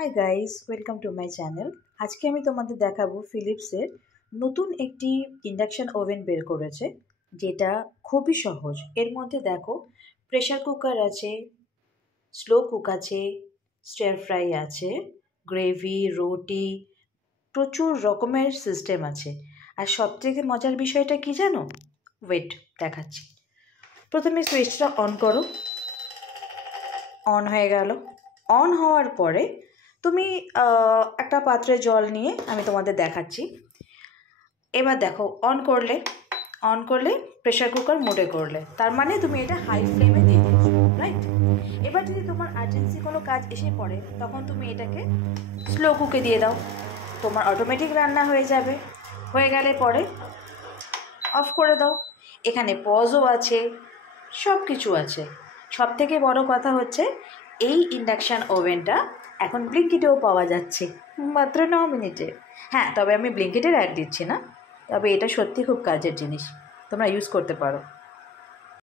Hi guys, welcome to my channel. আজকে আমি তোমাদের দেখাবো ফিলিপসের নতুন একটি ইন্ডাকশন ওভেন বের করেছে, যেটা খুবই সহজ। এর মধ্যে দেখো, প্রেশার কুকার আছে, স্লো কুক আছে, স্টির ফ্রাই আছে, গ্রেভি, রুটি, প্রচুর রকমের সিস্টেম আছে। আর সবথেকে মজার বিষয়টা কি জানো? ওয়েট, দেখাচ্ছি। প্রথমে সুইচটা অন করো। অন হয়ে গেল। অন হওয়ার পরে তুমি একটা পাত্রে জল নিয়ে আমি তোমাদের দেখাচ্ছি। এবার দেখো, অন করলে প্রেশার কুকার মোডে করলে, তার মানে তুমি এটা হাই ফ্লেমে দিয়ে দিয়েছো, রাইট? এবার যদি তোমার আর্জেন্সি কোনো কাজ এসে পড়ে, তখন তুমি এটাকে স্লো কুকে দিয়ে দাও, তোমার অটোমেটিক রান্না হয়ে যাবে। হয়ে গেলে পরে অফ করে দাও। এখানে পজও আছে, সব কিছু আছে। সব থেকে বড় কথা হচ্ছে, এই ইন্ডাকশান ওভেনটা এখন ব্লিঙ্কিটেও পাওয়া যাচ্ছে, মাত্র 9 মিনিটে। হ্যাঁ, তবে আমি ব্লিঙ্কিটের অ্যাড দিচ্ছি না, তবে এটা সত্যি খুব কাজের জিনিস, তোমরা ইউজ করতে পারো।